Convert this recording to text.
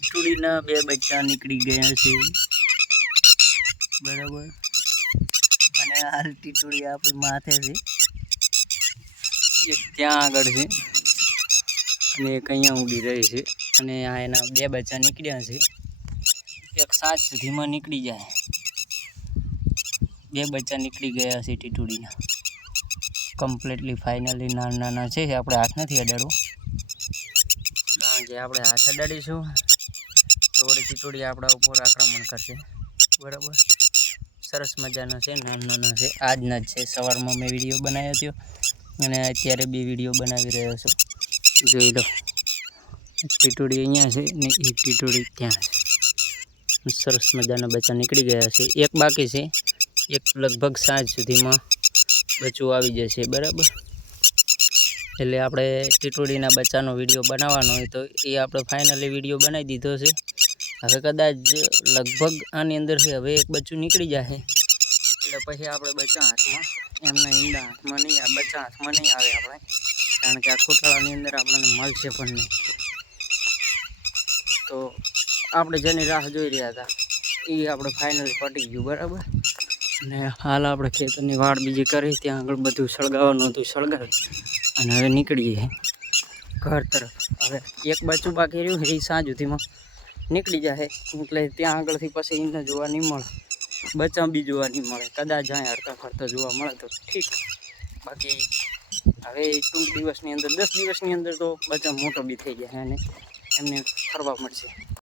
ટીટુડીના બે બચ્ચા નીકળી ગયા છે. બરાબર? અને હાલ ટીટુડી આપણી માથે છે. એક ત્યાં આગળ છે. અને એક અહીંયા ઉડી રહી છે. અને આ એના બે બચ્ચા નીકળ્યા છે. એક સાત સુધીમાં નીકળી જાય. બે બચ્ચા નીકળી ગયા છે ટીટુડીના કમ્પ્લીટલી ફાઇનલી નાના નાના છે. આપણે હાથ નથી અડાડવું. કારણ કે આપણે હાથ અડાડીશું. તો વળી ટીટુડી આપણા ઉપર આક્રમણ કરશે. બરાબર? સરસ મજાનો છે નાનો છે. આજના જ છે. સવારમાં મેં વીડિયો બનાવ્યો હતો. અને અત્યારે બી વીડિયો બનાવી રહ્યો છું. જોઈ લો. ટીટોડી અહીંયા છે ને એક ટીટોડી ત્યાં છે. સરસ મજાના બચ્ચા નીકળી ગયા છે. એક બાકી છે. એક લગભગ સાંજ સુધીમાં બચ્ચું આવી જશે. બરાબર? એટલે આપણે ટીટોડીના બચ્ચાનો વીડિયો બનાવવાનો હોય તો એ આપણે ફાઇનલી વીડિયો બનાવી દીધો છે. હવે કદાચ લગભગ આની અંદરથી હવે એક બચ્ચું નીકળી જશે એટલે પછી આપણે બચ્ચા હાથમાં, એમના ઈંડા હાથમાં નહીં, આ બચ્ચા હાથમાં નહીં આવે આપણે. કારણ કે આ ખોટાળાની અંદર આપણને મળશે પણ નહીં. તો આપણે જેની રાહ જોઈ રહ્યા હતા, એ આપણે ફાઇનલી પટી ગયું, બરાબર? અને હાલ આપણે ખેતરની વાડ બીજી કરી, ત્યાં આગળ બધું સળગાવવાનું હતું, સળગાવી. અને હવે નીકળીએ. ઘર તરફ. હવે એક બચ્ચું બાકી રહ્યું એ સાંજ સુધીમાં. નીકળી જાય એટલે ત્યાં આગળથી પછી એને જોવા નહીં મળે. બચ્ચા બી જોવા નહીં મળે. કદાચ જાય હરતા ફરતા જોવા મળે તો ઠીક. બાકી હવે ટૂંક દિવસની અંદર, દસ દિવસની અંદર તો બચ્ચા મોટો બી થઈ જાય અને એમને ફરવા મળશે.